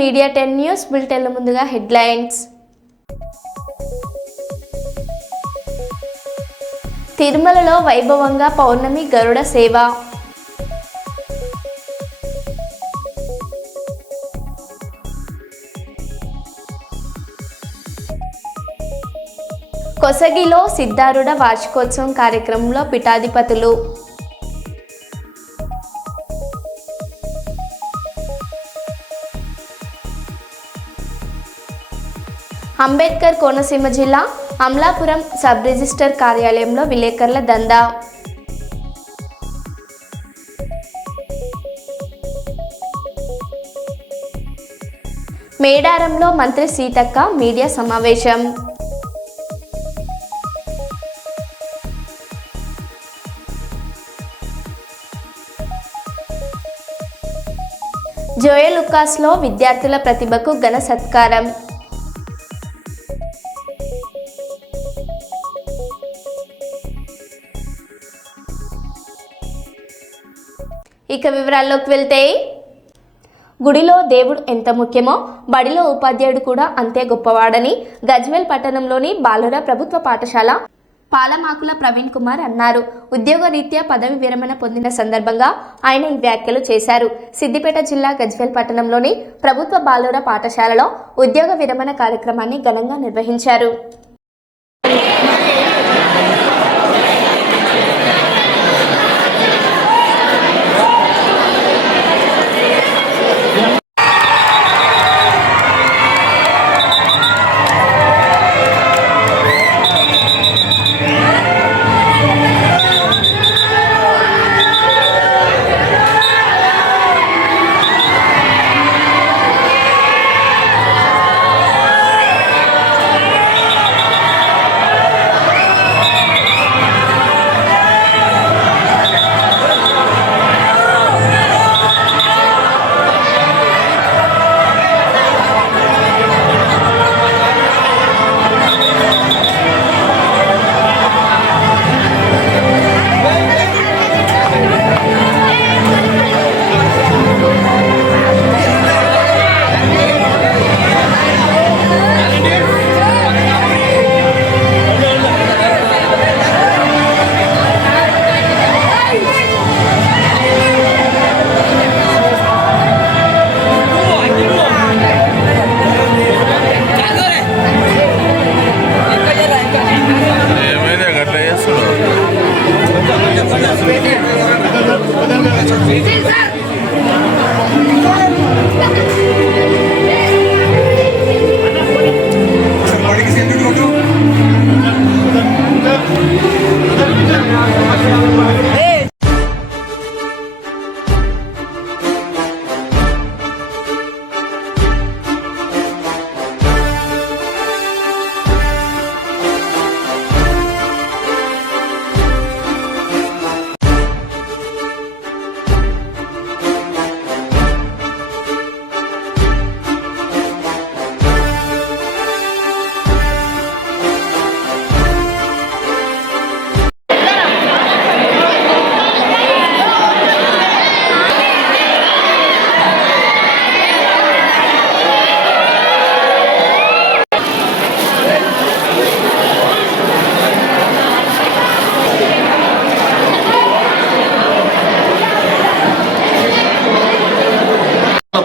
Media 10 news బులెటిన్ల ముందుగా headlines. తిరుమలలో వైభవంగా పౌర్ణమి గరుడ సేవ. కొసగిలో సిద్ధారూఢ వార్షికోత్సవం కార్యక్రమంలో పీఠాధిపతులు. అంబేద్కర్ కోనసీమ జిల్లా అమలాపురం సబ్ రిజిస్టర్ కార్యాలయంలో విలేకరుల దందా. మేడారంలో మంత్రి సీతక్క మీడియా సమావేశం. జోయల్ లుకాస్లో విద్యార్థుల ప్రతిభకు ఘన సత్కారం. ఇక వివరాల్లోకి వెళ్తే, గుడిలో దేవుడు ఎంత ముఖ్యమో బడిలో ఉపాధ్యాయుడు కూడా అంతే గొప్పవాడని గజ్వేల్ పట్టణంలోని బాలుర ప్రభుత్వ పాఠశాల పాలమాకుల ప్రవీణ్ కుమార్ అన్నారు. ఉద్యోగరీత్యా పదవి విరమణ పొందిన సందర్భంగా ఆయన ఈ వ్యాఖ్యలు చేశారు. సిద్దిపేట జిల్లా గజ్వేల్ పట్టణంలోని ప్రభుత్వ బాలుర పాఠశాలలో ఉద్యోగ విరమణ కార్యక్రమాన్ని ఘనంగా నిర్వహించారు.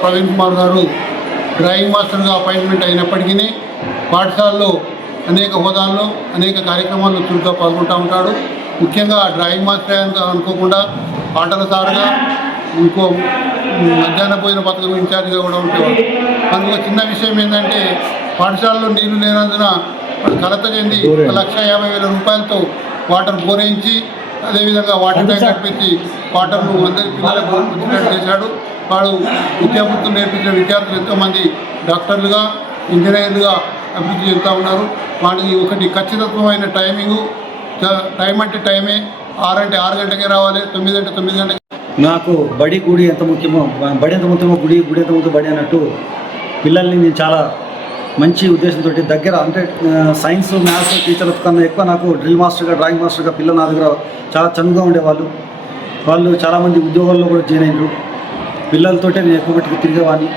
ప్రవీణ్ కుమార్ గారు డ్రాయింగ్ మాస్టర్గా అపాయింట్మెంట్ అయినప్పటికీ పాఠశాలలో అనేక హోదాల్లో అనేక కార్యక్రమాల్లో చురుగ్గా పాల్గొంటూ ఉంటాడు. ముఖ్యంగా డ్రాయింగ్ మాస్టర్ అనుకోకుండా ఆటల సారుగా ఇంకో మధ్యాహ్న భోజన పథకం ఇన్ఛార్జిగా కూడా ఉండేవాడు. అందుకు చిన్న విషయం ఏంటంటే, పాఠశాలలో నీళ్లు లేనందున కలత చెంది 1,50,000 రూపాయలతో వాటర్ బోరేయించి అదేవిధంగా వాటర్ ట్యాంక్ నడిపించి వాటర్ను అందరి పిల్లలకు వచ్చినట్టు చేశాడు. వాడు విద్యాబుద్ధులు నేర్పించిన విద్యార్థులు ఎంతోమంది డాక్టర్లుగా, ఇంజనీర్లుగా అభివృద్ధి చెందుతూ ఉన్నారు. వాటికి ఒకటి ఖచ్చితత్వమైన టైమింగు, టైం అంటే టైమే, 6 అంటే 6 గంటకే రావాలి, 9 అంటే 9 గంటకే. నాకు బడి గుడి ఎంత ముఖ్యమో, బడి ఎంత ముఖ్యమో గుడి ఎంత ముఖ్యమో బడి అన్నట్టు పిల్లల్ని నేను చాలా మంచి ఉద్దేశంతో దగ్గర, అంటే సైన్స్ మ్యాథ్స్ టీచర్ల కన్నా ఎక్కువ నాకు డ్రిల్ మాస్టర్గా, డ్రాయింగ్ మాస్టర్గా పిల్లలు నా దగ్గర చాలా చనువుగా ఉండేవాళ్ళు. వాళ్ళు చాలామంది ఉద్యోగాల్లో కూడా జాయిన్ అయ్యారు. పిల్లలతోటే నేను ఎక్కువ మట్టుకు తిరిగేవాడిని.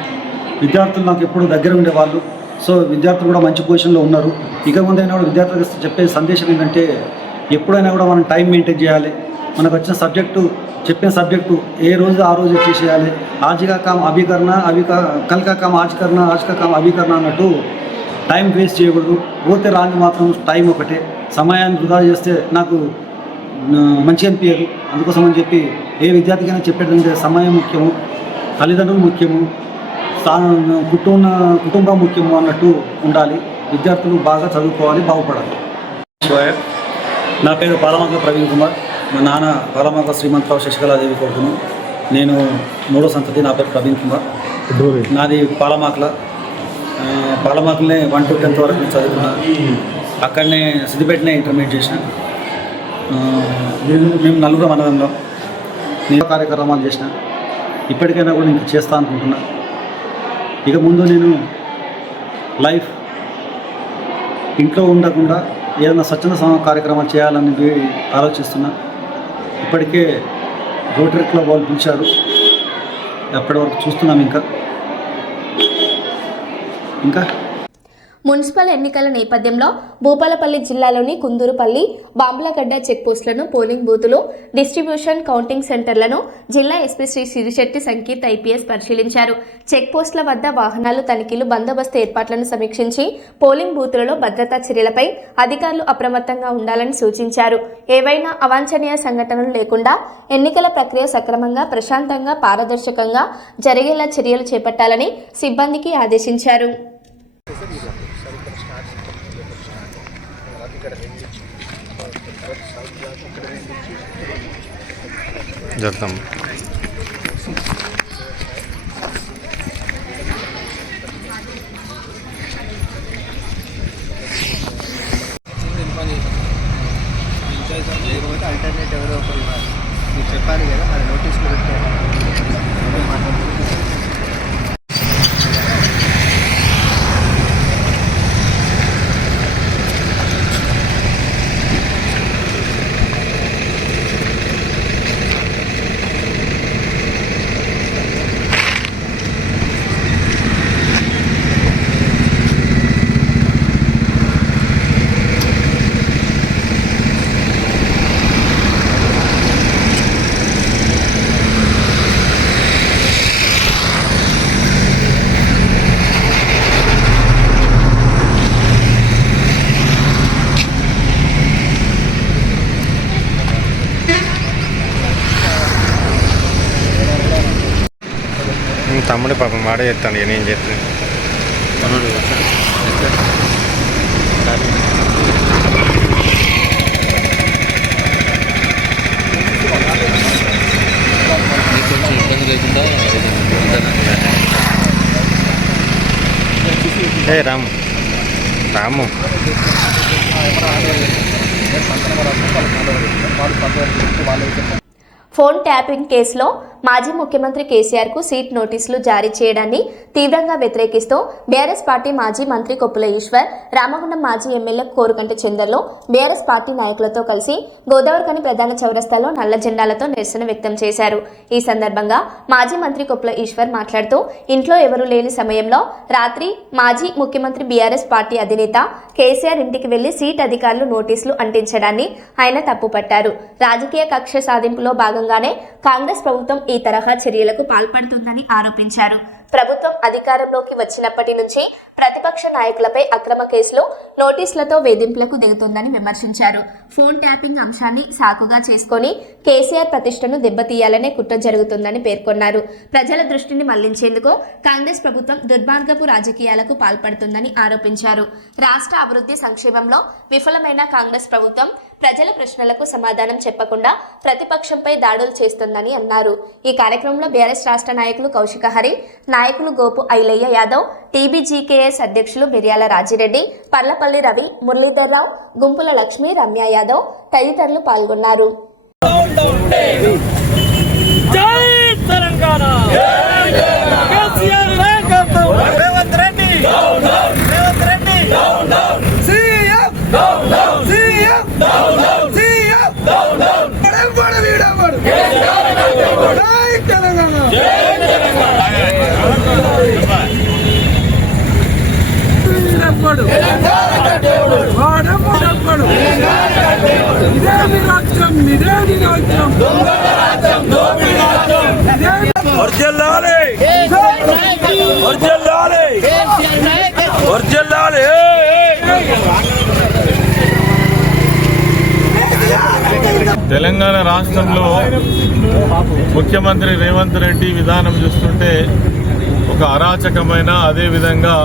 విద్యార్థులు నాకు ఎప్పుడు దగ్గర ఉండేవాళ్ళు. సో విద్యార్థులు కూడా మంచి పొజిషన్లో ఉన్నారు. ఇక ముందైనా కూడా విద్యార్థులకు చెప్పే సందేశం ఏంటంటే ఎప్పుడైనా కూడా మనం టైం మెయింటైన్ చేయాలి. మనకు వచ్చిన సబ్జెక్టు చెప్పిన సబ్జెక్టు ఏ రోజు ఆ రోజు చేసేయాలి. ఆజ్గా కామ్ అభికరణ కల్కా కామ్ ఆజ్కరణ ఆజ్కా కామ్ అభికరణ అన్నట్టు టైం వేస్ట్ చేయకూడదు. పోతే రాని మాత్రం టైం ఒకటే. సమయాన్ని వృధా చేస్తే నాకు మంచిగా అనిపించదు. అందుకోసం అని చెప్పి ఏ విద్యార్థికైనా చెప్పేటంటే సమయం ముఖ్యము, తల్లిదండ్రులు ముఖ్యము, కుటుంబం ముఖ్యము అన్నట్టు ఉండాలి. విద్యార్థులు బాగా చదువుకోవాలి, బాగుపడాలి. నా పేరు పాలమాకుల ప్రవీణ్ కుమార్. మా నాన్న పాలమాకుల శ్రీమంతరావు శశికళాదేవి కొడుకును. నేను 3వ సంతతి. నా పేరు ప్రవీణ్ కుమార్. నాది పాలమాకులనే 1 to 10th వరకు చదువుకున్నా. అక్కడనే సిద్దిపేటనే ఇంటర్మీడియట్ చేసిన. మేము నలుగురు అన్నదంలో నేను కార్యక్రమాలు చేసిన. ఇప్పటికైనా కూడా ఇంకా చేస్తా అనుకుంటున్నా. ఇక ముందు నేను లైఫ్ ఇంట్లో ఉండకుండా ఏదైనా స్వచ్ఛంద కార్యక్రమాలు చేయాలని ఆలోచిస్తున్నా. ఇప్పటికే రోటరీ క్లబ్ వాళ్ళు పిలిచారు. అప్పటి వరకు చూస్తున్నాం. ఇంకా మున్సిపల్ ఎన్నికల నేపథ్యంలో భూపాలపల్లి జిల్లాలోని కుందూరుపల్లి, బాంబలగడ్డ చెక్పోస్టులను, పోలింగ్ బూతులు, డిస్ట్రిబ్యూషన్ కౌంటింగ్ సెంటర్లను జిల్లా ఎస్పీ శ్రీ సిరిశెట్టి సంకీర్త్ ఐపీఎస్ పరిశీలించారు. చెక్పోస్టుల వద్ద వాహనాలు తనిఖీలు, బందోబస్తు ఏర్పాట్లను సమీక్షించి పోలింగ్ బూతులలో భద్రతా చర్యలపై అధికారులు అప్రమత్తంగా ఉండాలని సూచించారు. ఏవైనా అవాంఛనీయ సంఘటనలు లేకుండా ఎన్నికల ప్రక్రియ సక్రమంగా, ప్రశాంతంగా, పారదర్శకంగా జరిగేలా చర్యలు చేపట్టాలని సిబ్బందికి ఆదేశించారు. జరుగుతాం. ఆల్టర్నేట్ ఎవరో ఒకరు మీకు చెప్పాలి కదా, మరి నోటీసులు పెట్టారు. తమ్ముడు పాపం వాడే చెప్తాను. నేను చెప్తాను. కొంచెం ఇబ్బంది లేకుండా ఏ రాము రాము ఫోన్ ట్యాపింగ్ కేసులో మాజీ ముఖ్యమంత్రి కేసీఆర్కు సీట్ నోటీసులు జారీ చేయడాన్ని తీవ్రంగా వ్యతిరేకిస్తూ బీఆర్ఎస్ పార్టీ మాజీ మంత్రి కొప్పుల ఈశ్వర్, రామగుండం మాజీ ఎమ్మెల్యే కోరుకంటి చందర్లో బీఆర్ఎస్ పార్టీ నాయకులతో కలిసి గోదావరిఖని ప్రధాన చౌరస్తాలో నల్ల జెండాలతో నిరసన వ్యక్తం చేశారు. ఈ సందర్భంగా మాజీ మంత్రి కొప్పుల ఈశ్వర్ మాట్లాడుతూ, ఇంట్లో ఎవరూ లేని సమయంలో రాత్రి మాజీ ముఖ్యమంత్రి బీఆర్ఎస్ పార్టీ అధినేత కేసీఆర్ ఇంటికి వెళ్లి సీట్ అధికారులు నోటీసులు అంటించడాన్ని ఆయన తప్పుపట్టారు. రాజకీయ కక్ష సాధింపులో భాగంగానే కాంగ్రెస్ ప్రభుత్వం ఈ తరహా చర్యలకు పాల్పడుతుందని ఆరోపించారు. ప్రభుత్వం అధికారంలోకి వచ్చినప్పటి నుంచి ప్రతిపక్ష నాయకులపై అక్రమ కేసులు, నోటీసులతో వేధింపులకు దిగుతోందని విమర్శించారు. ఫోన్ ట్యాపింగ్ అంశాన్ని సాకుగా చేసుకొని కేసీఆర్ ప్రతిష్టను దెబ్బతీయాలనే కుట్ర జరుగుతుందని పేర్కొన్నారు. ప్రజల దృష్టిని మళ్లించేందుకు కాంగ్రెస్ ప్రభుత్వం దుర్మార్గపు రాజకీయాలకు పాల్పడుతుందని ఆరోపించారు. రాష్ట్ర అభివృద్ధి సంక్షేమంలో విఫలమైన కాంగ్రెస్ ప్రభుత్వం ప్రజల ప్రశ్నలకు సమాధానం చెప్పకుండా ప్రతిపక్షంపై దాడులు చేస్తుందని అన్నారు. ఈ కార్యక్రమంలో బీఆర్ఎస్ రాష్ట్ర నాయకులు కౌశిక హరి, నాయకులు గోపు ఐలయ్య యాదవ్, టీబీజీకేఎస్ అధ్యక్షులు మిర్యాల రాజిరెడ్డి, పర్లపల్లి రవి, మురళీధర్రావు, గుంపుల లక్ష్మి, రమ్య యాదవ్ తదితరులు పాల్గొన్నారు. తెలంగాణ దేవుడు వాడమ్మ దేవుడు ఇదే మీ రాజ్యం ఇదే మీ రాజ్యం వర్ధిల్లాలి వర్ధిల్లాలి వర్ధిల్లాలి తెలంగాణ రాష్ట్రంలో ముఖ్యమంత్రి రేవంత్ రెడ్డి విధానం చూస్తుంటే ఒక అరాచకమైన అదేవిధంగా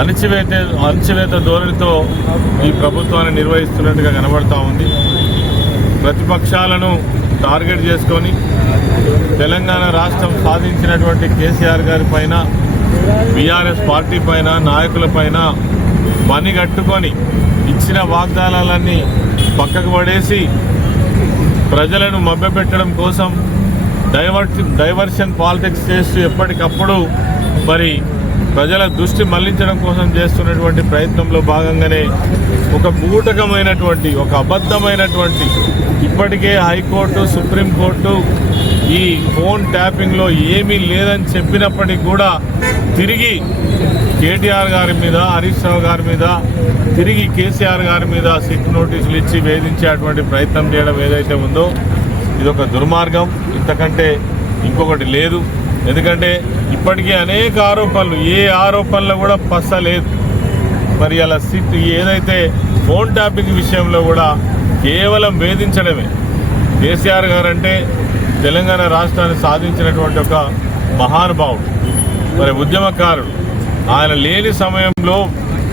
అణచివేత ధోరణితో ఈ ప్రభుత్వాన్ని నిర్వహిస్తున్నట్టుగా కనబడతా ఉంది. ప్రతిపక్షాలను టార్గెట్ చేసుకొని తెలంగాణ రాష్ట్రం సాధించినటువంటి కేసీఆర్ గారి పైన, బీఆర్ఎస్ పార్టీ పైన, నాయకుల పైన పని కట్టుకొని ఇచ్చిన వాగ్దానాలన్నీ పక్కకు పడేసి ప్రజలను మభ్యపెట్టడం కోసం డైవర్షన్ పాలిటిక్స్ చేస్తూ ఎప్పటికప్పుడు మరి ప్రజల దృష్టి మళ్లించడం కోసం చేస్తున్నటువంటి ప్రయత్నంలో భాగంగానే ఒక బూటకమైనటువంటి, ఒక అబద్ధమైనటువంటి, ఇప్పటికే హైకోర్టు, సుప్రీంకోర్టు ఈ ఫోన్ ట్యాపింగ్లో ఏమీ లేదని చెప్పినప్పటికీ కూడా తిరిగి కేటీఆర్ గారి మీద, హరీష్ రావు గారి మీద, తిరిగి కేసీఆర్ గారి మీద సిట్ నోటీసులు ఇచ్చి వేధించేటువంటి ప్రయత్నం చేయడం ఏదైతే ఉందో ఇది ఒక దుర్మార్గం. ఇంతకంటే ఇంకొకటి లేదు. ఎందుకంటే ఇప్పటికీ అనేక ఆరోపణలు, ఏ ఆరోపణలు కూడా పస్సలేదు. మరి అలా సిట్ ఏదైతే ఫోన్ ట్యాపింగ్ విషయంలో కూడా కేవలం వేధించడమే. కేసీఆర్ గారు అంటే తెలంగాణ రాష్ట్రాన్ని సాధించినటువంటి ఒక మహానుభావుడు, మరి ఉద్యమకారుడు. ఆయన లేని సమయంలో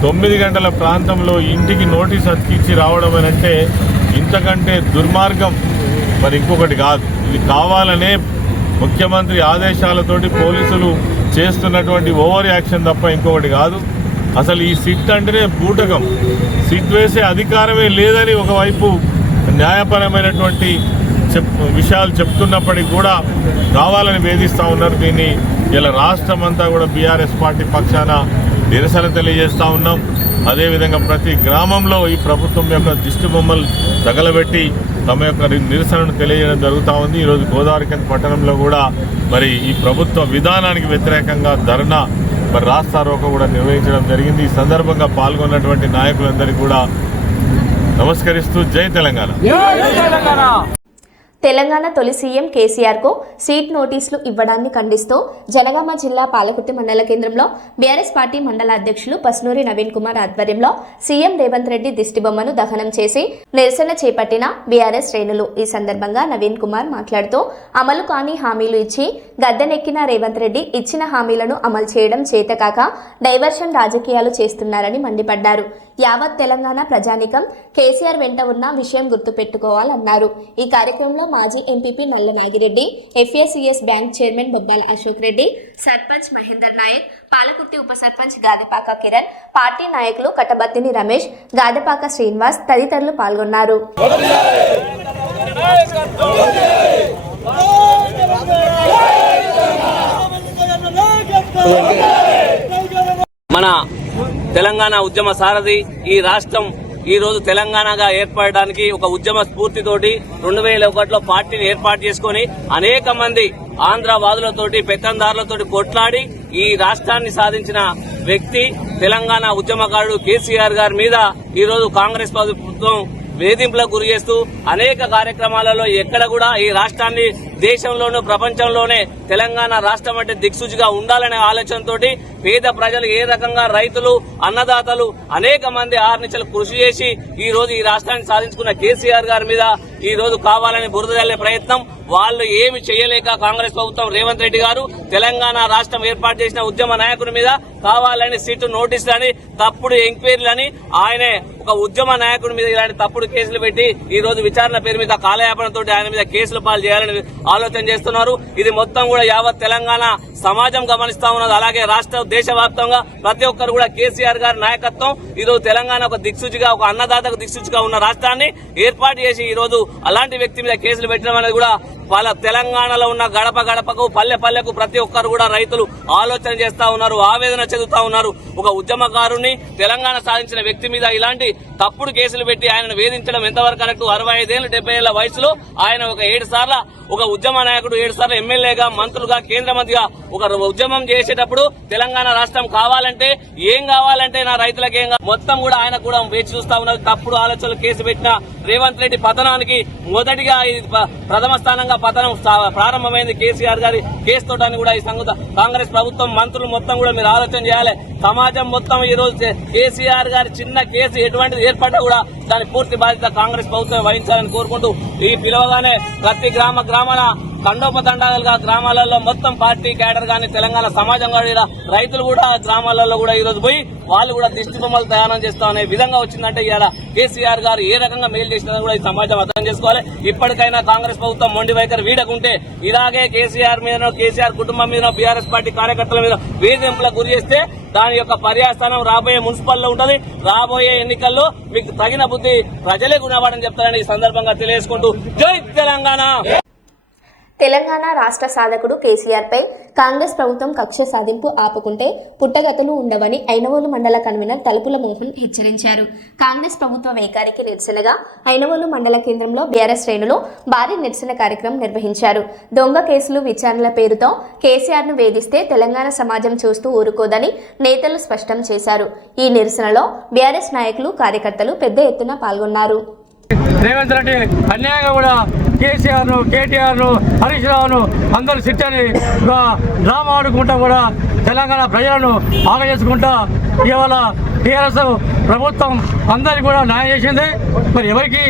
9 గంటల ప్రాంతంలో ఇంటికి నోటీస్ అతికిచ్చి రావడం అంటే ఇంతకంటే దుర్మార్గం మరి ఇంకొకటి కాదు. ఇది కావాలనే ముఖ్యమంత్రి ఆదేశాలతోటి పోలీసులు చేస్తున్నటువంటి ఓవర్ యాక్షన్ తప్ప ఇంకొకటి కాదు. అసలు ఈ సిట్ అంటేనే బూటకం. సిట్ వేసే అధికారమే లేదని ఒకవైపు న్యాయపరమైనటువంటి విషయాలు చెప్తున్నప్పటికీ కూడా కావాలని వేధిస్తూ ఉన్నారు. దీన్ని ఇలా రాష్ట్రం అంతా కూడా బీఆర్ఎస్ పార్టీ పక్షాన నిరసన తెలియజేస్తూ ఉన్నాం. అదేవిధంగా ప్రతి గ్రామంలో ఈ ప్రభుత్వం యొక్క దిష్టి బొమ్మలు తగలబెట్టి తమ యొక్క నిరసనను తెలియజేయడం జరుగుతూ ఉంది. ఈరోజు గోదావరిఖని పట్టణంలో కూడా మరి ఈ ప్రభుత్వ విధానానికి వ్యతిరేకంగా ధర్నా, మరి రాస్తారోకో కూడా నిర్వహించడం జరిగింది. ఈ సందర్భంగా పాల్గొన్నటువంటి నాయకులందరికీ కూడా నమస్కరిస్తూ జై తెలంగాణ. తెలంగాణ తొలి సీఎం కేసీఆర్కు సీట్ నోటీసులు ఇవ్వడాన్ని ఖండిస్తూ జనగామ జిల్లా పాలకుర్తి మండల కేంద్రంలో బీఆర్ఎస్ పార్టీ మండల అధ్యక్షులు పస్నూరి నవీన్ కుమార్ ఆధ్వర్యంలో సీఎం రేవంత్ రెడ్డి దిష్టిబొమ్మను దహనం చేసి నిరసన చేపట్టిన బీఆర్ఎస్ శ్రేణులు. ఈ సందర్భంగా నవీన్ కుమార్ మాట్లాడుతూ అమలు కాని హామీలు ఇచ్చి గద్దెనెక్కిన రేవంత్ రెడ్డి ఇచ్చిన హామీలను అమలు చేయడం చేతకాక డైవర్షన్ రాజకీయాలు చేస్తున్నారని మండిపడ్డారు. యావత్ తెలంగాణ ప్రజానికం కేసీఆర్ వెంట ఉన్న విషయం గుర్తుపెట్టుకోవాలన్నారు. ఈ కార్యక్రమంలో మాజీ ఎంపీపీ నల్ల నాగిరెడ్డి, ఎఫ్ఏసిఎస్ బ్యాంక్ చైర్మన్ బొబ్బాల అశోక్ రెడ్డి, సర్పంచ్ మహేందర్ నాయక్, పాలకుర్తి ఉప సర్పంచ్ గాదెపాక కిరణ్, పార్టీ నాయకులు కటబత్తిని రమేష్, గాదెపాక శ్రీనివాస్ తదితరులు పాల్గొన్నారు. మన తెలంగాణ ఉద్యమ సారథి ఈ రాష్ట్రం ఈ రోజు తెలంగాణగా ఏర్పడడానికి ఒక ఉద్యమ స్ఫూర్తితోటి 2001లో పార్టీని ఏర్పాటు చేసుకుని అనేక మంది ఆంధ్రవాదులతోటి, పెత్తందారులతోటి కొట్లాడి ఈ రాష్ట్రాన్ని సాధించిన వ్యక్తి తెలంగాణ ఉద్యమకారుడు కేసీఆర్ గారి మీద ఈ రోజు కాంగ్రెస్ ప్రభుత్వం వేధింపులకు గురి చేస్తూ అనేక కార్యక్రమాలలో ఎక్కడ కూడా ఈ రాష్ట్రాన్ని దేశంలోనూ ప్రపంచంలోనే తెలంగాణ రాష్ట్రం అంటే దిక్సూచిగా ఉండాలనే ఆలోచనతోటి పేద ప్రజలు, ఏ రకంగా రైతులు, అన్నదాతలు అనేక మంది ఆర్నిచలు కృషి చేసి ఈ రోజు ఈ రాష్ట్రాన్ని సాధించుకున్న కేసీఆర్ గారి మీద ఈ రోజు కావాలని బురద జల్లే ప్రయత్నం, వాళ్ళు ఏమి చేయలేక కాంగ్రెస్ ప్రభుత్వం రేవంత్ రెడ్డి గారు తెలంగాణ రాష్ట్రం ఏర్పాటు చేసిన ఉద్యమ నాయకుని మీద కావాలని సిట్ నోటీసులని, తప్పుడు ఎంక్వైరీలని, ఆయనే ఒక ఉద్యమ నాయకుడి మీద ఇలాంటి తప్పుడు కేసులు పెట్టి ఈ రోజు విచారణ పేరు మీద కాలయాపనతో ఆయన మీద కేసులు పాలు చేయాలని ఆలోచన చేస్తున్నారు. ఇది మొత్తం కూడా యావత్ తెలంగాణ సమాజం గమనిస్తా ఉన్నది. అలాగే రాష్ట్ర దేశవ్యాప్తంగా ప్రతి ఒక్కరు కూడా కేసీఆర్ గారి నాయకత్వం ఈ రోజు తెలంగాణ ఒక దిక్సూచిగా, ఒక అన్నదాతకు దిక్సూచిగా ఉన్న రాష్ట్రాన్ని ఏర్పాటు చేసి ఈ రోజు అలాంటి వ్యక్తి మీద కేసులు పెట్టడం అనేది కూడా తెలంగాణలో ఉన్న గడప గడపకు పల్లె పల్లెకు ప్రతి ఒక్కరు కూడా రైతులు ఆలోచన చేస్తా ఉన్నారు, ఆవేదన చెందుతా ఉన్నారు. ఒక ఉద్యమకారుని తెలంగాణ సాధించిన వ్యక్తి మీద ఇలాంటి తప్పుడు కేసులు పెట్టి ఆయనను వేధించడం ఎంతవరకు కరెక్ట్? 65 ఏళ్ళు 70 ఏళ్ల వయసులో ఆయన ఒక 7 సార్ల ఒక ఉద్యమ నాయకుడు, 7 సార్లు ఎమ్మెల్యేగా, మంత్రులుగా, కేంద్ర మంత్రిగా ఒక ఉద్యమం చేసేటప్పుడు తెలంగాణ రాష్ట్రం కావాలంటే ఏం కావాలంటే నా రైతులకు ఏం మొత్తం కూడా ఆయన కూడా వేచి చూస్తా ఉన్నారు. తప్పుడు ఆలోచనలు కేసు పెట్టిన రేవంత్ రెడ్డి పతనానికి మొదటిగా ప్రథమ స్థానంగా పతనం ప్రారంభమైంది కేసీఆర్ గారి కేసు తోటని కూడా ఈ సంగతి కాంగ్రెస్ ప్రభుత్వం మంత్రులు మొత్తం కూడా మీరు ఆలోచన చేయాలి. సమాజం మొత్తం ఈ రోజు కేసీఆర్ గారి చిన్న కేసు ఎటువంటిది ఏర్పడ్డా కూడా దాని పూర్తి బాధ్యత కాంగ్రెస్ ప్రభుత్వం వహించాలని కోరుకుంటూ ఈ పిలవగానే ప్రతి గ్రామాన తండోపతండాలుగా గ్రామాలలో మొత్తం పార్టీ క్యాడర్ గాని తెలంగాణ సమాజం కూడా రైతులు కూడా గ్రామాలలో కూడా ఈ రోజు పోయి వాళ్ళు కూడా దిష్టి బొమ్మలు తయారు చేస్తా అనే విధంగా వచ్చిందంటే ఇవాళ కేసీఆర్ గారు ఏ రకంగా మేలు చేసినా కూడా ఈ సమాజం అర్థం చేసుకోవాలి. ఇప్పటికైనా కాంగ్రెస్ ప్రభుత్వం మొండి వైఖరి వీడకుంటే ఇలాగే కేసీఆర్ మీదనో కేసీఆర్ కుటుంబం మీదనో బీఆర్ఎస్ పార్టీ కార్యకర్తల మీద వేధింపులకు గురి చేస్తే దాని యొక్క పర్యాస్థానం రాబోయే మున్సిపల్లో ఉంటది. రాబోయే ఎన్నికల్లో మీకు తగిన బుద్ధి ప్రజలే గుణవాడని చెప్తారని ఈ సందర్భంగా తెలియజేసుకుంటూ జై తెలంగాణ. తెలంగాణ రాష్ట్ర సాధకుడు కేసీఆర్పై కాంగ్రెస్ ప్రభుత్వం కక్ష సాధింపు ఆపుకుంటే పుట్టగతులు ఉండవని ఐనవోలు మండల కన్వీనర్ తలుపుల మోహన్ హెచ్చరించారు. కాంగ్రెస్ ప్రభుత్వ వైఖరికి నిరసనగా ఐనవోలు మండల కేంద్రంలో బీఆర్ఎస్ శ్రేణులు భారీ నిరసన కార్యక్రమం నిర్వహించారు. దొంగ కేసులు విచారణల పేరుతో కేసీఆర్ను వేధిస్తే తెలంగాణ సమాజం చూస్తూ ఊరుకోదని నేతలు స్పష్టం చేశారు. ఈ నిరసనలో బీఆర్ఎస్ నాయకులు, కార్యకర్తలు పెద్ద ఎత్తున పాల్గొన్నారు. రేవంత్ రెడ్డి అన్యాయంగా కూడా కేసీఆర్ను, కేటీఆర్ను, హరీష్ రావును అందరూ సిట్టని డ్రామా ఆడుకుంటా కూడా తెలంగాణ ప్రజలను ఆగజేసుకుంటా ఇవాళ టీఆర్ఎస్ ప్రభుత్వం అందరికి కూడా న్యాయం చేసింది. మరి ఎవరికి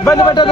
ఇబ్బంది పెట్టదు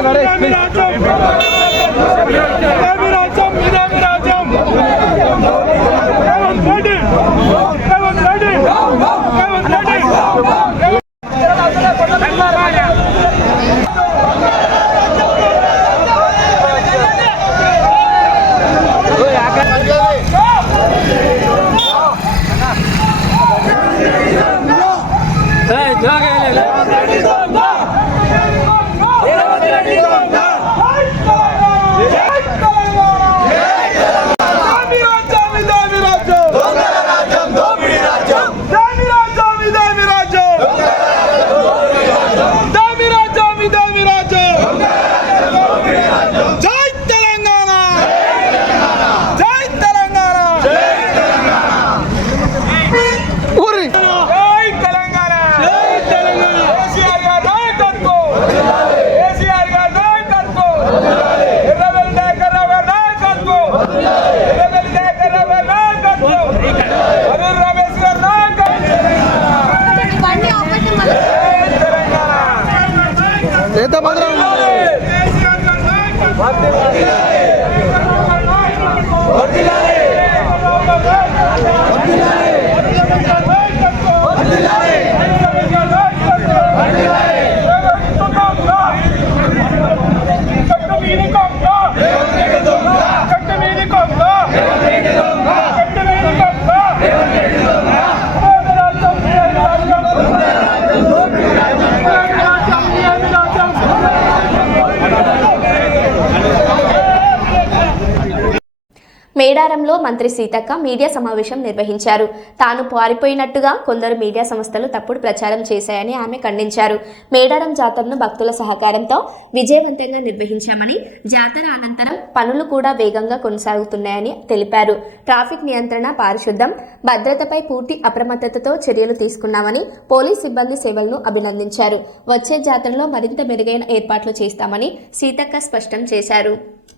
మేడారంలో మంత్రి సీతక్క మీడియా సమావేశం నిర్వహించారు. తాను పారిపోయినట్టుగా కొందరు మీడియా సంస్థలు తప్పుడు ప్రచారం చేశాయని ఆమె ఖండించారు. మేడారం జాతరను భక్తుల సహకారంతో విజయవంతంగా నిర్వహించామని, జాతర అనంతరం పనులు కూడా వేగంగా కొనసాగుతున్నాయని తెలిపారు. ట్రాఫిక్ నియంత్రణ, పారిశుద్ధ్యం, భద్రతపై పూర్తి అప్రమత్తతతో చర్యలు తీసుకున్నామని పోలీస్ సిబ్బంది సేవలను అభినందించారు. వచ్చే జాతరలో మరింత మెరుగైన ఏర్పాట్లు చేస్తామని సీతక్క స్పష్టం చేశారు.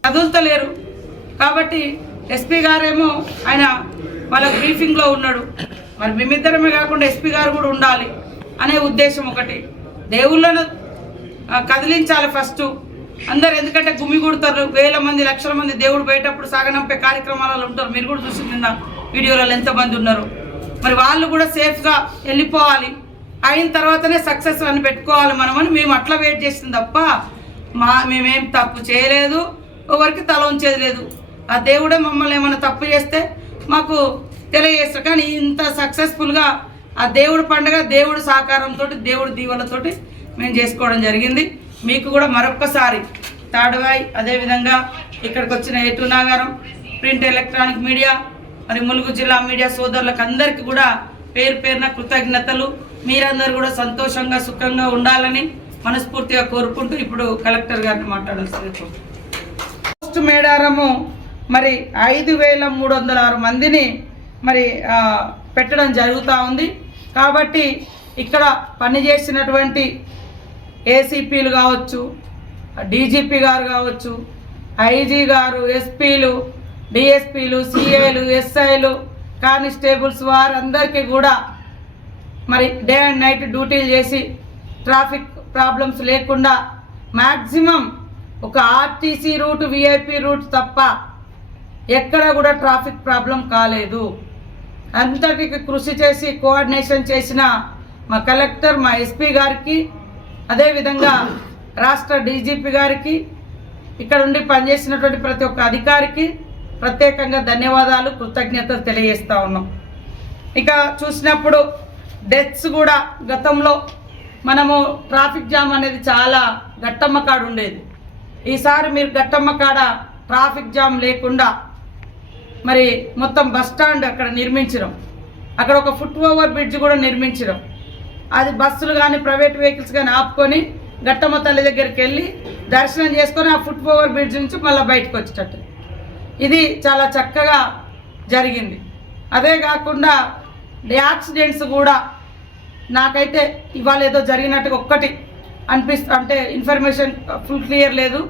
కదులుతలేరు కాబట్టి ఎస్పీ గారేమో ఆయన వాళ్ళ బ్రీఫింగ్లో ఉన్నాడు. మరి మేమిద్దరమే కాకుండా ఎస్పీ గారు కూడా ఉండాలి అనే ఉద్దేశం ఒకటి. దేవుళ్ళను కదిలించాలి ఫస్ట్ అందరు, ఎందుకంటే గుమిగూడతారు వేల మంది లక్షల మంది దేవుడు పోయేటప్పుడు సాగనంపే కార్యక్రమాలలో ఉంటారు. మీరు కూడా చూసి నిన్న వీడియోలలో ఎంతమంది ఉన్నారు. మరి వాళ్ళు కూడా సేఫ్గా వెళ్ళిపోవాలి, అయిన తర్వాతనే సక్సెస్ అని పెట్టుకోవాలి మనమని మేము అట్లా వెయిట్ చేసింది తప్ప మేమేం తప్పు చేయలేదు, ఎవరికి తల ఉంచేది లేదు. ఆ దేవుడే మమ్మల్ని ఏమైనా తప్పు చేస్తే మాకు తెలియజేస్తారు. కానీ ఇంత సక్సెస్ఫుల్గా ఆ దేవుడి పండుగ దేవుడి సహకారంతో, దేవుడి దీవెనతోటి మేము చేసుకోవడం జరిగింది. మీకు కూడా మరొక్కసారి తాడువాయి, అదేవిధంగా ఇక్కడికి వచ్చిన ఏటూ నాగారం, ప్రింట్ ఎలక్ట్రానిక్ మీడియా, మరి ములుగు జిల్లా మీడియా సోదరులకు అందరికీ కూడా పేరు పేరున కృతజ్ఞతలు. మీరందరూ కూడా సంతోషంగా సుఖంగా ఉండాలని మనస్ఫూర్తిగా కోరుకుంటూ ఇప్పుడు కలెక్టర్ గారిని మాట్లాడాల్సింది. పోస్ట్ మేడారము మరి 5306 మందిని మరి పెట్టడం జరుగుతూ ఉంది. కాబట్టి ఇక్కడ పనిచేసినటువంటి ఏసీపీలు కావచ్చు, డీజీపీ గారు కావచ్చు, ఐజీ గారు, ఎస్పీలు, డిఎస్పీలు, సిఐలు, ఎస్ఐలు, కానిస్టేబుల్స్ వారందరికీ కూడా మరి డే అండ్ నైట్ డ్యూటీలు చేసి ట్రాఫిక్ ప్రాబ్లమ్స్ లేకుండా మ్యాక్సిమం ఒక ఆర్టీసీ రూట్, విఐపి రూట్ తప్ప ఎక్కడ కూడా ట్రాఫిక్ ప్రాబ్లం కాలేదు. అంతటికి కృషి చేసి కోఆర్డినేషన్ చేసిన మా కలెక్టర్, మా ఎస్పీ గారికి, అదేవిధంగా రాష్ట్ర డీజీపీ గారికి, ఇక్కడ ఉండి పనిచేసినటువంటి ప్రతి ఒక్క అధికారికి ప్రత్యేకంగా ధన్యవాదాలు, కృతజ్ఞతలు తెలియజేస్తూ ఉన్నాం. ఇక చూసినప్పుడు డెత్స్ కూడా గతంలో మనము ట్రాఫిక్ జామ్ అనేది చాలా గట్టమ్మ కాడ ఉండేది. ఈసారి మీరు గట్టమ్మ కాడ ట్రాఫిక్ జామ్ లేకుండా మరి మొత్తం బస్టాండ్ అక్కడ నిర్మించడం, అక్కడ ఒక ఫుట్ ఓవర్ బ్రిడ్జ్ కూడా నిర్మించడం, అది బస్సులు కానీ ప్రైవేట్ వెహికల్స్ కానీ ఆపుకొని గట్టమ్మ తల్లి దగ్గరికి వెళ్ళి దర్శనం చేసుకొని ఆ ఫుట్ ఓవర్ బ్రిడ్జ్ నుంచి మళ్ళీ బయటకు వచ్చేటట్టు ఇది చాలా చక్కగా జరిగింది. అదే కాకుండా యాక్సిడెంట్స్ కూడా నాకైతే ఇవాళ ఏదో జరిగినట్టుగా ఒక్కటి అంటే ఇన్ఫర్మేషన్ ఫుల్ క్లియర్ లేదు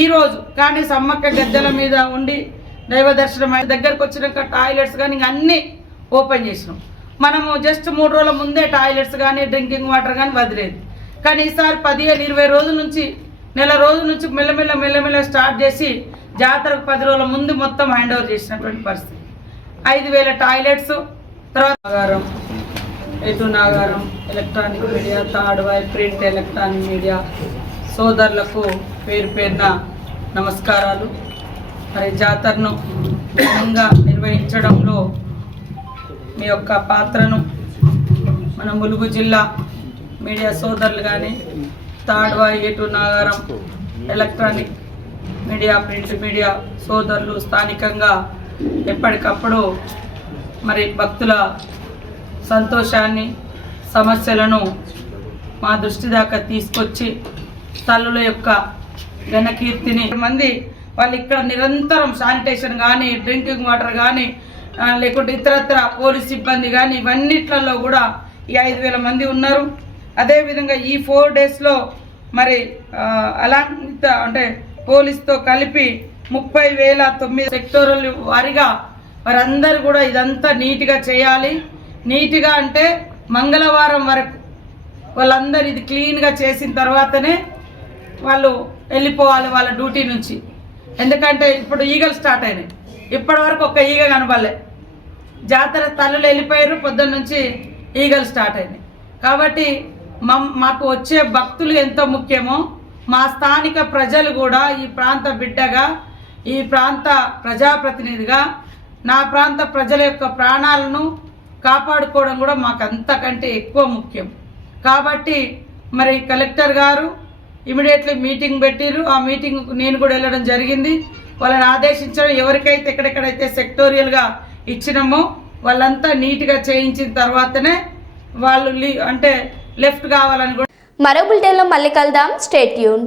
ఈరోజు. కానీ సమ్మక్క గద్దెల మీద ఉండి దైవ దర్శనం దగ్గరకు వచ్చినాక టాయిలెట్స్ కానీ ఇంక అన్నీ ఓపెన్ చేసినాం. మనము జస్ట్ 3 రోజుల ముందే టాయిలెట్స్ కానీ డ్రింకింగ్ వాటర్ కానీ వదిలేదు. కానీ ఈసారి 15-20 రోజుల నుంచి, నెల రోజుల నుంచి మెల్లమెల్ల స్టార్ట్ చేసి జాతరకు 10 రోజుల ముందు మొత్తం హ్యాండ్ ఓవర్ చేసినటువంటి పరిస్థితి. 5000 టాయిలెట్స్. తర్వాత Nagaram, Eturnagaram, electronic media, Tadvai, print electronic media సోదరులకు పేరు పేరున నమస్కారాలు. మరి జాతరను ఘనంగా నిర్వహించడంలో మీ యొక్క పాత్రను మన ములుగు జిల్లా మీడియా సోదరులు కానీ, Tadvai, Eturnagaram, electronic media, print media సోదరులు స్థానికంగా ఎప్పటికప్పుడు మరి భక్తుల సంతోషాన్ని, సమస్యలను మా దృష్టి దాకా తీసుకొచ్చి తల్లుల యొక్క ఘనకీర్తిని మంది వాళ్ళు ఇక్కడ నిరంతరం శానిటేషన్ కానీ, డ్రింకింగ్ వాటర్ కానీ, లేకుంటే ఇతరత్ర పోలీస్ సిబ్బంది కానీ ఇవన్నిట్లలో కూడా ఈ 5000 మంది ఉన్నారు. అదేవిధంగా ఈ 4 డేస్లో మరి అలాంటి అంటే పోలీస్తో కలిపి 30,009 సెక్టోరల్ వారిగా వారందరూ కూడా ఇదంతా నీట్గా చేయాలి. నీట్గా అంటే మంగళవారం వరకు వాళ్ళందరూ ఇది క్లీన్గా చేసిన తర్వాతనే వాళ్ళు వెళ్ళిపోవాలి వాళ్ళ డ్యూటీ నుంచి. ఎందుకంటే ఇప్పుడు ఈగలు స్టార్ట్ అయినాయి, ఇప్పటి వరకు ఒక్క ఈగ కనబడలే. జాతర తల్లులు వెళ్ళిపోయారు, పొద్దున్న నుంచి ఈగలు స్టార్ట్ అయినాయి. కాబట్టి మాకు వచ్చే భక్తులు ఎంతో ముఖ్యమో మా స్థానిక ప్రజలు కూడా ఈ ప్రాంత బిడ్డగా, ఈ ప్రాంత ప్రజాప్రతినిధిగా నా ప్రాంత ప్రజల యొక్క ప్రాణాలను కాపాడుకోవడం కూడా మాకు అంతకంటే ఎక్కువ ముఖ్యం. కాబట్టి మరి కలెక్టర్ గారు ఇమీడియట్లీ మీటింగ్ పెట్టిరు. ఆ మీటింగ్కు నేను కూడా వెళ్ళడం జరిగింది. వాళ్ళని ఆదేశించడం, ఎవరికైతే ఎక్కడెక్కడైతే సెక్టోరియల్గా ఇచ్చినామో వాళ్ళంతా నీట్గా చేయించిన తర్వాతనే వాళ్ళు అంటే లెఫ్ట్ కావాలని కూడా. మరో బులెటిన్లో మళ్ళీ కలుద్దాం. Stay tune.